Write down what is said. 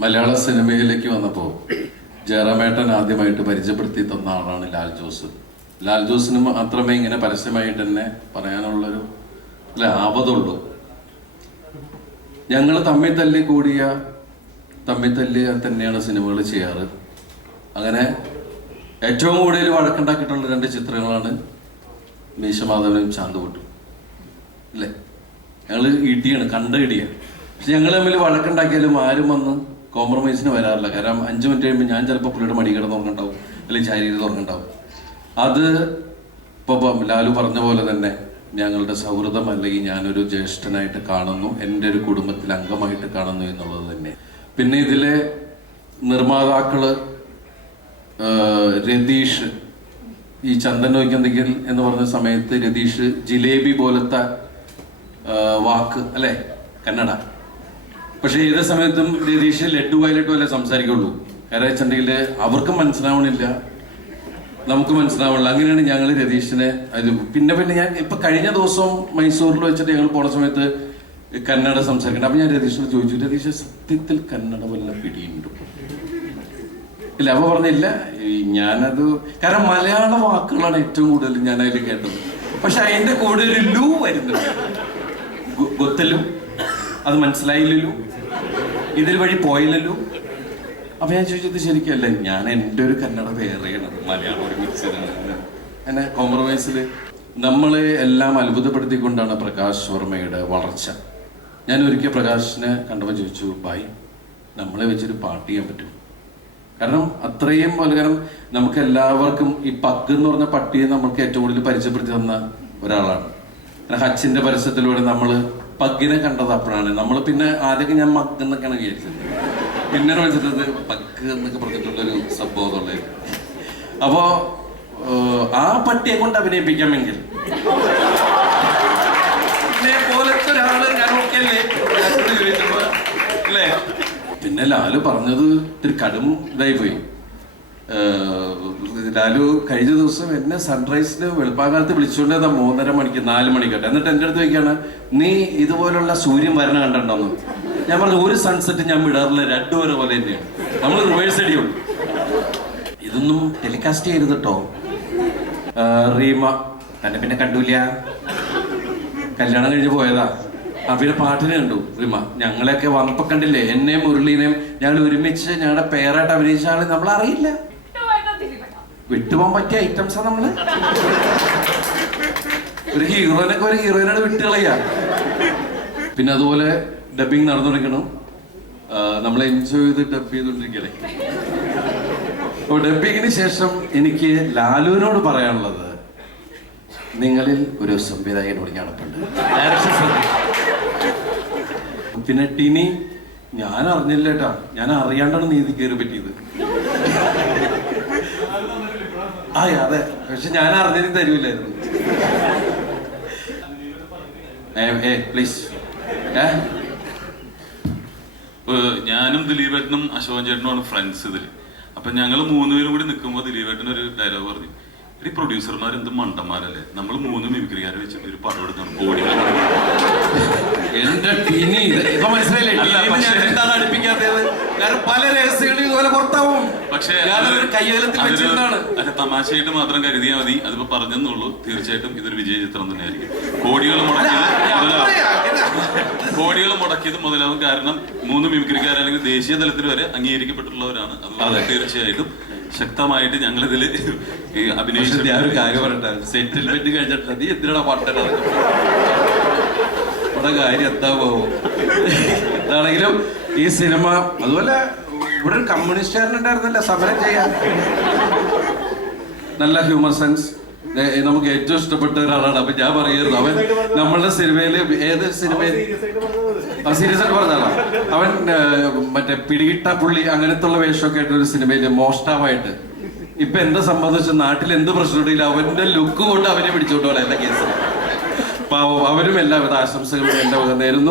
മലയാള സിനിമയിലേക്ക് വന്നപ്പോൾ ജയറാമേട്ടൻ ആദ്യമായിട്ട് പരിചയപ്പെടുത്തി തന്ന ആളാണ് ലാൽ ജോസ്. ലാൽ ജോസിന് മാത്രമേ ഇങ്ങനെ പരസ്യമായിട്ട് തന്നെ പറയാനുള്ളൊരു ആവതുള്ളൂ. ഞങ്ങൾ തമ്മിൽ തല്ലിയ തന്നെയാണ് സിനിമകൾ ചെയ്യാറ്. അങ്ങനെ ഏറ്റവും കൂടുതൽ വഴക്കുണ്ടാക്കിയിട്ടുള്ള രണ്ട് ചിത്രങ്ങളാണ് മീശമാധവനും ചാന്തുപൊട്ടും അല്ലേ. ഞങ്ങൾ ഇടിയാണ്, കണ്ട ഇടിയാണ്. പക്ഷെ ഞങ്ങൾ തമ്മിൽ വഴക്കുണ്ടാക്കിയാലും ആരും വന്ന് കോംപ്രമൈസിന് വരാറില്ല. കാരണം 5 മിനിറ്റ് കഴിയുമ്പോൾ ഞാൻ ചിലപ്പോൾ പുള്ളിയുടെ മടി കിടന്ന് ഉറങ്ങുണ്ടാവും, അല്ലെങ്കിൽ ചാരി ഉറങ്ങുണ്ടാവും. അത് ഇപ്പം ലാലു പറഞ്ഞ പോലെ തന്നെ ഞങ്ങളുടെ സൗഹൃദം അല്ലെങ്കിൽ ഞാനൊരു ജ്യേഷ്ഠനായിട്ട് കാണുന്നു, എൻ്റെ ഒരു കുടുംബത്തിൽ അംഗമായിട്ട് കാണുന്നു എന്നുള്ളത് തന്നെ. പിന്നെ ഇതിലെ നിർമ്മാതാക്കള് രതീഷ്, ഈ ചന്ദൻ നോയ്ക്കന്തെങ്കിൽ എന്ന് പറഞ്ഞ സമയത്ത് രതീഷ് ജിലേബി പോലത്തെ വാക്ക് അല്ലേ കന്നഡ. പക്ഷെ ഏത് സമയത്തും രതീഷ് ലഡു വയലറ്റുമല്ലേ സംസാരിക്കുള്ളൂ. കാരണം വെച്ചിട്ടുണ്ടെങ്കിൽ അവർക്കും മനസ്സിലാവണില്ല, നമുക്ക് മനസ്സിലാവണില്ല. അങ്ങനെയാണ് ഞങ്ങൾ രതീഷിനെ പിന്നെ ഞാൻ ഇപ്പൊ കഴിഞ്ഞ ദിവസം മൈസൂരിൽ വെച്ചിട്ട് ഞങ്ങൾ പോണ സമയത്ത് കന്നഡ സംസാരിക്കണം. അപ്പൊ ഞാൻ രതീഷിനോട് ചോദിച്ചു, രതീഷ് സത്യത്തിൽ കന്നഡ വല്ല പിടിയുണ്ടോ? ഇല്ല. അപ്പൊ പറഞ്ഞില്ല. ഞാനത് കാരണം മലയാള വാക്കുകളാണ് ഏറ്റവും കൂടുതൽ ഞാൻ അതിൽ കേട്ടത്. പക്ഷെ അതിന്റെ കൂടെ ഒരു ലൂ വരുന്നുണ്ട്. ഗൊത്തലു, അത് മനസ്സിലായില്ലല്ലോ, ഇതിൽ വഴി പോയില്ലല്ലോ. അപ്പൊ ഞാൻ ചോദിച്ചത് ശരിക്കല്ല, ഞാൻ എൻ്റെ ഒരു കന്നഡ വേറെയാണ്, മലയാളം ഒരു മിക്സ് ചെയ്താണ്. എന്നെ കോംപ്രമൈസില് നമ്മളെ എല്ലാം അത്ഭുതപ്പെടുത്തിക്കൊണ്ടാണ് പ്രകാശ് വർമ്മയുടെ വളർച്ച. ഞാൻ ഒരിക്കൽ പ്രകാശിനെ കണ്ടപ്പോൾ ചോദിച്ചു, ബായ് നമ്മളെ വെച്ചൊരു പാട്ട് ചെയ്യാൻ പറ്റും? കാരണം അത്രയും കാരണം നമുക്ക് എല്ലാവർക്കും ഈ പഗ് എന്ന് പറഞ്ഞ പട്ടിയെ നമുക്ക് ഏറ്റവും കൂടുതൽ പരിചയപ്പെടുത്തി തന്ന ഒരാളാണ്. ഹച്ചിന്റെ പരസ്യത്തിലൂടെ നമ്മള് പഗ്ഗിനെ കണ്ടത് അപ്പോഴാണ്. നമ്മൾ പിന്നെ ആദ്യമൊക്കെ ഞാൻ മഗ് എന്നൊക്കെയാണ് വിചാരിച്ചത്, പിന്നെ വിളിച്ചിട്ടത് പഗ് എന്നൊക്കെ പറഞ്ഞിട്ടുള്ളൊരു സംഭവം. അപ്പോ ആ പട്ടിയെ കൊണ്ട് അഭിനയിപ്പിക്കാമെങ്കിൽ പോലത്തെ ഒരാള് ഞാൻ നോക്കിയല്ലേ അല്ലേ. പിന്നെ ലാലു പറഞ്ഞത് ഇത്തിരി കടും ഇതായി പോയി. ലാലു കഴിഞ്ഞ ദിവസം എന്നെ സൺറൈസിന് വെളുപ്പാകാലത്ത് വിളിച്ചുകൊണ്ട് 3:30 മണിക്ക് 4 മണിക്കട്ടെ. എന്നിട്ട് എൻ്റെ അടുത്ത് ചോദിക്കാണ്, നീ ഇതുപോലുള്ള സൂര്യൻ വരണ കണ്ടിട്ടുണ്ടോന്ന്. ഞാൻ പറഞ്ഞു, ഒരു സൺസെറ്റ് ഞാൻ വിടാറില്ല, 2 വരെ പോലെ തന്നെയാണ്. നമ്മൾ റിവേഴ്സ് അടിയുള്ളൂ. ഇതൊന്നും ടെലികാസ്റ്റ് ചെയ്യരുത് കേട്ടോ. റീമ തന്നെ പിന്നെ കണ്ടൂല, കല്യാണം കഴിഞ്ഞ് പോയതാ. പിന്നെ പാട്ടിന് കണ്ടു റീമ. ഞങ്ങളെയൊക്കെ വന്നപ്പോ കണ്ടില്ലേ, എന്നെയും മുരളീനെയും ഞങ്ങൾ ഒരുമിച്ച് ഞങ്ങളുടെ പേരായിട്ട് അഭിനയിച്ച ആള് നമ്മൾ അറിയില്ല. വിട്ടുപോകാൻ പറ്റിയ ഐറ്റംസാ നമ്മള്. ഒരു ഹീറോയിനൊക്കെ ഒരു ഹീറോയിനോട് വിട്ടുകളയാ. പിന്നെ അതുപോലെ ഡബിങ് നടന്നുകൊണ്ടിരിക്കണം. നമ്മൾ എൻജോയ് ചെയ്ത് ഡബ് ചെയ്തുകൊണ്ടിരിക്കണേ. അപ്പൊ ഡബിങ്ങിന് ശേഷം എനിക്ക് ലാലുവിനോട് പറയാനുള്ളത്, നിങ്ങളിൽ ഒരു സംവിധായകനോട് ഞാനപ്പുണ്ട്. പിന്നെ ടിനി, ഞാൻ അറിഞ്ഞില്ല കേട്ടാ, ഞാൻ അറിയാണ്ടാണ് നീതി കയറി പറ്റിയത്. അതെ, പക്ഷെ ഞാൻ അറിഞ്ഞത് തരൂലായിരുന്നു. പ്ലീസ്. ഞാനും ദിലീപേട്ടനും അശോകൻ ചേട്ടനുമാണ് ഫ്രണ്ട്സ് ഇതിൽ. അപ്പൊ ഞങ്ങൾ 3 പേരും കൂടി നിൽക്കുമ്പോൾ ദിലീപേട്ടൻ ഒരു ഡയലോഗ് പറഞ്ഞു, ഈ പ്രൊഡ്യൂസർമാർ എന്ത് മണ്ടന്മാരല്ലേ, നമ്മൾ 3 മിമിക്രിക്കാരെ വെച്ചിട്ട് ഒരു പടം എടുക്കണം, ബോഡി പക്ഷേ തമാശയായിട്ട് മാത്രം കരുതിയാൽ മതി. അതിപ്പോ പറഞ്ഞെന്നുള്ളൂ. തീർച്ചയായിട്ടും ഇതൊരു വിജയ ചിത്രം തന്നെയായിരിക്കും. കോടികൾ മുടക്കിയത് മുതലാവും. കാരണം 3 മിമിക്രിക്കാർ അല്ലെങ്കിൽ ദേശീയ തലത്തിൽ വരെ അംഗീകരിക്കപ്പെട്ടുള്ളവരാണ്. അതുപോലെ തീർച്ചയായിട്ടും ശക്തമായിട്ട് ഞങ്ങളിതിൽ അഭിനയിച്ചിട്ട് ഞാൻ ഒരു കാര്യം പറയട്ടെ, സെറ്റിൽമെന്റ് കഴിഞ്ഞിട്ട് നീ എന്തിനാ പട്ടണ കാര്യം എന്താ പോകും. എന്താണെങ്കിലും ഈ സിനിമ അതുപോലെ ഇവിടെ ഒരു കമ്മ്യൂണിസ്റ്റുകാരനുണ്ടായിരുന്നില്ല സമരം ചെയ്യാൻ. നല്ല ഹ്യൂമർ സെൻസ് നമുക്ക് ഏറ്റവും ഇഷ്ടപ്പെട്ട ഒരാളാണ്. അപ്പൊ ഞാൻ പറയുന്നത്, അവൻ നമ്മളുടെ സിനിമയില് ഏത് സിനിമയിൽ സീരിയസ് ആയിട്ട് പറഞ്ഞാലോ, അവൻ മറ്റേ പിടികിട്ട പുള്ളി അങ്ങനത്തെ ഉള്ള വേഷമൊക്കെ ആയിട്ട് ഒരു സിനിമയില് മോഷ്ടാവായിട്ട്. ഇപ്പൊ എന്താ സംബന്ധിച്ച നാട്ടിൽ എന്ത് പ്രശ്നമുണ്ടെങ്കിലും അവന്റെ ലുക്ക് കൊണ്ട് അവനെ പിടിച്ചോണ്ട് പോലെ എല്ലാ കേസിലും. പാവം. അവരും എല്ലാവിധ ആശംസകളും എന്റെ വക നേരുന്നു.